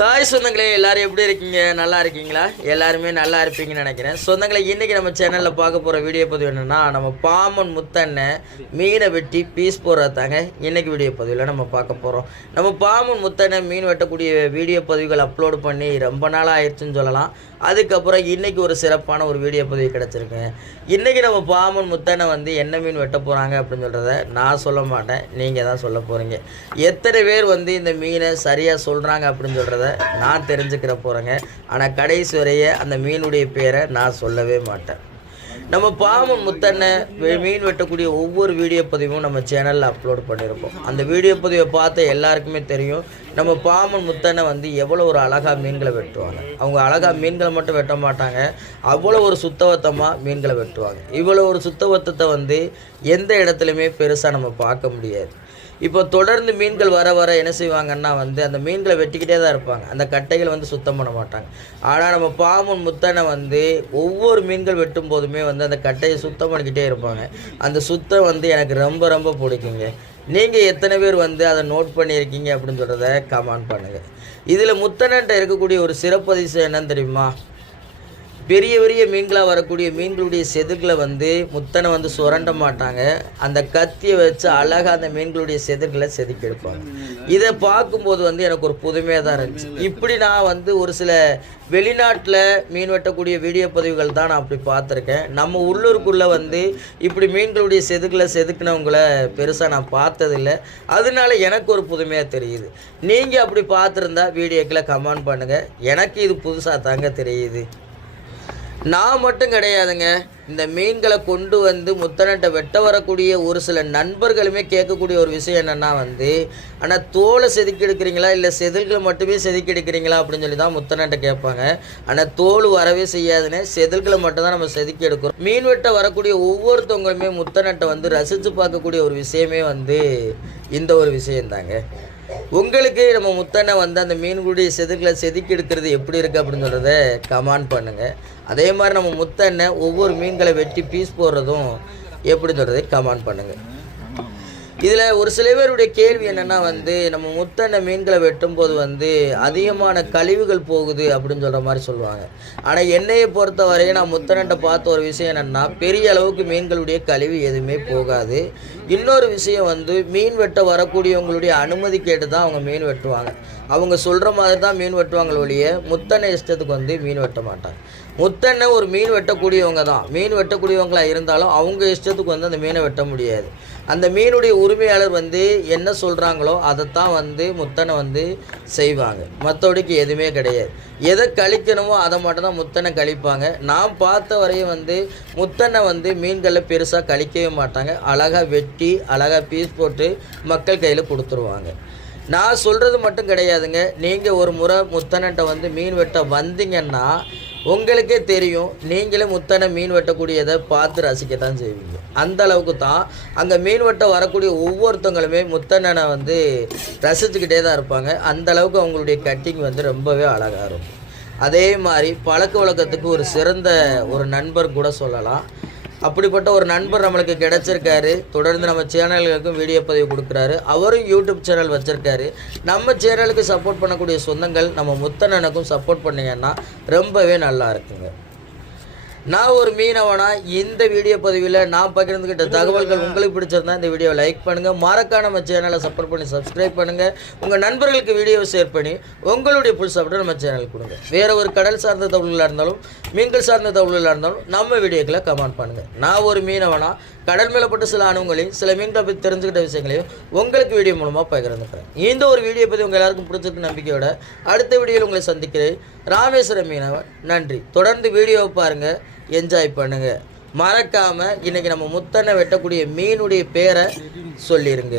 Hi சொந்தங்களே எல்லாரும் எப்படி இருக்கீங்க? நல்லா இருக்கீங்களா? எல்லாருமே நல்லா இருப்பீங்கன்னு நினைக்கிறேன். சொந்தங்களை இன்றைக்கி நம்ம சேனலில் பார்க்க போகிற வீடியோ பதிவு என்னென்னா நம்ம பாம்பன் முத்தண்ணை மீனை வெட்டி பீஸ் போடுறதாங்க இன்றைக்கி வீடியோ பதிவில் நம்ம பார்க்க போகிறோம் நம்ம பாம்பன் முத்தண்ணை மீன் வெட்டக்கூடிய வீடியோ பதிவுகள் அப்லோடு பண்ணி ரொம்ப நாள் ஆயிடுச்சுன்னு சொல்லலாம். அதுக்கப்புறம் இன்றைக்கி ஒரு சிறப்பான ஒரு வீடியோ பதிவு கிடச்சிருக்கு. இன்றைக்கி நம்ம பாம்பன் முத்தண்ணை வந்து என்ன மீன் வெட்ட போகிறாங்க அப்படின்னு சொல்கிறத நான் சொல்ல மாட்டேன். நீங்கள் தான் சொல்ல போகிறீங்க எத்தனை பேர் வந்து இந்த மீனை சரியாக சொல்கிறாங்க அப்படின்னு சொல்கிறத நான் தெரிஞ்சுக்கிற போகிறேங்க ஆனால் கடைசி வரைய அந்த மீனுடைய பேரை நான் சொல்லவே மாட்டேன். நம்ம பாமன் முத்தண்ணை வெ- மீன் வெட்டக்கூடிய ஒவ்வொரு வீடியோ பதிவும் நம்ம சேனலில் அப்லோட் பண்ணியிருப்போம் அந்த வீடியோ பதிவை பார்த்த எல்லாருக்குமே தெரியும். நம்ம பாமன் முத்தண்ணை வந்து எவ்வளோ ஒரு அழகாக மீன்களை வெட்டுவாங்க. அவங்க அழகாக மீன்களை மட்டும் வெட்ட மாட்டாங்க. அவ்வளோ ஒரு சுத்தவத்தமாக மீன்களை வெட்டுவாங்க. இவ்வளோ ஒரு சுத்தவத்தத்தை வந்து எந்த இடத்துலையுமே பெருசாக நம்ம பார்க்க முடியாது. இப்போ தொடர்ந்து மீன்கள் வர வர என்ன செய்வாங்கன்னா வந்து அந்த மீன்களை வெட்டிக்கிட்டே தான் இருப்பாங்க. அந்த கட்டைகளை வந்து சுத்தம் பண்ண மாட்டாங்க. ஆனால் நம்ம பாம்பன் முத்தனை வந்து ஒவ்வொரு மீன்கள் வெட்டும் போதுமே வந்து அந்த கட்டையை சுத்தம் பண்ணிக்கிட்டே இருப்பாங்க. அந்த சுத்தம் வந்து எனக்கு ரொம்ப ரொம்ப பிடிக்குங்க. நீங்கள் எத்தனை பேர் வந்து அதை நோட் பண்ணியிருக்கீங்க அப்படின்னு சொல்கிறத கமெண்ட் பண்ணுங்கள் இதில் முத்தனன்ட்ட இருக்கக்கூடிய ஒரு சிறப்பு என்னன்னு தெரியுமா? பெரிய பெரிய மீன்களாக வரக்கூடிய மீன்களுடைய செதுக்களை வந்து முத்தனை வந்து சுரண்ட மாட்டாங்க. அந்த கத்தியை வச்சு அழகாக அந்த மீன்களுடைய செதுக்களை செதுக்கி எடுப்பாங்க. இதை பார்க்கும்போது வந்து எனக்கு ஒரு புதுமையாக தான் இருந்துச்சு. இப்படி நான் வந்து ஒரு சில வெளிநாட்டில் மீன் வெட்டக்கூடிய வீடியோ பதிவுகள் தான் நான் அப்படி பார்த்துருக்கேன். நம்ம உள்ளூருக்குள்ளே வந்து இப்படி மீன்களுடைய செதுக்களை செதுக்கினவங்கள பெருசாக நான் பார்த்ததில்ல. அதனால எனக்கு ஒரு புதுமையாக தெரியுது. நீங்கள் அப்படி பார்த்துருந்தா வீடியோக்களை கமெண்ட் பண்ணுங்கள் எனக்கு இது புதுசாக தாங்க தெரியுது. நான் மட்டும் கிடையாதுங்க. இந்த மீன்களை கொண்டு வந்து முத்தனட்டை வெட்ட வரக்கூடிய ஒரு சில நண்பர்களுமே கேட்கக்கூடிய ஒரு விஷயம் என்னென்னா வந்து ஆனால் தோலை செதுக்கி எடுக்கிறீங்களா? இல்லை செதில்களை மட்டுமே செதுக்கி எடுக்கிறீங்களா? அப்படின்னு சொல்லி தான் முத்தனட்டை கேட்பாங்க. ஆனால் தோல் வரவே செய்யாதுன்னு செதில்களை மட்டும் தான் நம்ம செதுக்கி எடுக்கிறோம். மீன் வெட்ட வரக்கூடிய ஒவ்வொருத்தவங்களுமே முத்தனட்டை வந்து ரசித்து பார்க்கக்கூடிய ஒரு விஷயமே வந்து இந்த ஒரு விஷயந்தாங்க உங்களுக்கு நம்ம முத்தனை வந்து அந்த மீன்களுடைய செதுக்களை செதுக்கி எடுக்கிறது எப்படி இருக்குது அப்படின்னு சொல்கிறத கமெண்ட் பண்ணுங்கள் அதே மாதிரி நம்ம முத்தனை ஒவ்வொரு மீன்களை வெட்டி பீஸ் போடுறதும் எப்படின்னு சொல்கிறதை கமெண்ட் பண்ணுங்கள் இதில் ஒரு சில பேருடைய கேள்வி என்னென்னா வந்து நம்ம முத்தண்ணை மீன்களை வெட்டும்போது வந்து அதிகமான கழிவுகள் போகுது அப்படின்னு சொல்கிற மாதிரி சொல்லுவாங்க. ஆனால் என்னையை பொறுத்த வரையும் நான் முத்தனன்ட்ட பார்த்த ஒரு விஷயம் என்னென்னா பெரிய அளவுக்கு மீன்களுடைய கழிவு எதுவுமே போகாது. இன்னொரு விஷயம் வந்து மீன் வெட்ட வரக்கூடியவங்களுடைய அனுமதி கேட்டு தான் அவங்க மீன் வெட்டுவாங்க. அவங்க சொல்கிற மாதிரி தான் மீன் வெட்டுவாங்க ஒழிய முத்தனை இஷ்டத்துக்கு வந்து மீன் வெட்ட மாட்டாங்க. முத்தனை ஒரு மீன் வெட்டக்கூடியவங்க தான். மீன் வெட்டக்கூடியவங்களாக இருந்தாலும் அவங்க இஷ்டத்துக்கு வந்து அந்த மீனை வெட்ட முடியாது. அந்த மீனுடைய உரிமையாளர் வந்து என்ன சொல்கிறாங்களோ அதைத்தான் வந்து முத்தனை வந்து செய்வாங்க. மற்றபடிக்கு எதுவுமே கிடையாது. எதை கழிக்கணுமோ அதை மட்டும்தான் முத்தனை கழிப்பாங்க. நான் பார்த்த வரையும் வந்து முத்தனை வந்து மீன்களை பெருசாக கழிக்கவே மாட்டாங்க. அழகாக வெட்டி அழகாக பீஸ் போட்டு மக்கள் கையில் கொடுத்துருவாங்க. நான் சொல்கிறது மட்டும் கிடையாதுங்க. நீங்கள் ஒரு முறை முத்தனன்ட்ட வந்து மீன் வெட்ட வந்தீங்கன்னா உங்களுக்கே தெரியும். நீங்களே முத்தனை மீன் வெட்டக்கூடியதை பார்த்து ரசிக்க தான் செய்வீங்க. அந்த அளவுக்கு தான். அங்கே மீன் வரக்கூடிய ஒவ்வொருத்தங்களுமே முத்தனனை வந்து ரசிச்சுக்கிட்டே தான் இருப்பாங்க. அந்த அளவுக்கு அவங்களுடைய கட்டிங் வந்து ரொம்பவே அழகாக இருக்கும். அதே மாதிரி பழக்க வழக்கத்துக்கு ஒரு சிறந்த ஒரு நண்பர் கூட சொல்லலாம். அப்படிப்பட்ட ஒரு நண்பர் நம்மளுக்கு கிடைச்சிருக்காரு. தொடர்ந்து நம்ம சேனல்களுக்கும் வீடியோ பதிவு கொடுக்குறாரு. அவரும் யூடியூப் சேனல் வச்சுருக்காரு. நம்ம சேனலுக்கு சப்போர்ட் பண்ணக்கூடிய சொந்தங்கள் நம்ம முத்தனனுக்கும் சப்போர்ட் பண்ணிங்கன்னா ரொம்பவே நல்லா இருக்குங்க. நான் ஒரு மீனவனா இந்த வீடியோ பதிவில் நான் பகிர்ந்துக்கிட்ட தகவல்கள் உங்களுக்கு பிடிச்சிருந்தா இந்த வீடியோவை லைக் பண்ணுங்கள் மறக்காம நம்ம சேனலை சப்போர்ட் பண்ணி சப்ஸ்கிரைப் பண்ணுங்கள் உங்கள் நண்பர்களுக்கு வீடியோவை ஷேர் பண்ணி உங்களுடைய புல் சப்போர்ட்டை நம்ம சேனலுக்கு கொடுங்க. வேறு ஒரு கடல் சார்ந்த தகவல்களாக இருந்தாலும் மீன்கள் சார்ந்த தகவல்களாக இருந்தாலும் நம்ம வீடியோக்களை கமெண்ட் பண்ணுங்கள் நான் ஒரு மீனவனா கடல் மேலப்பட்ட சில அனுபவங்களையும் சில மீன்களை பற்றி தெரிஞ்சுக்கிட்ட விஷயங்களையும் உங்களுக்கு வீடியோ மூலமாக பகிர்ந்துக்கிறேன். இந்த ஒரு வீடியோ பற்றி உங்கள் எல்லாருக்கும் பிடிச்சிருக்கு நம்பிக்கையோட அடுத்த வீடியோவில் உங்களை சந்திக்கிறேன். ராமேஸ்வரம் மீனவன். நன்றி. தொடர்ந்து வீடியோவை பாருங்கள் என்ஜாய் பண்ணுங்கள் மறக்காமல் இன்றைக்கி நம்ம முத்தனை வெட்டக்கூடிய மீனுடைய பேரை சொல்லிடுங்க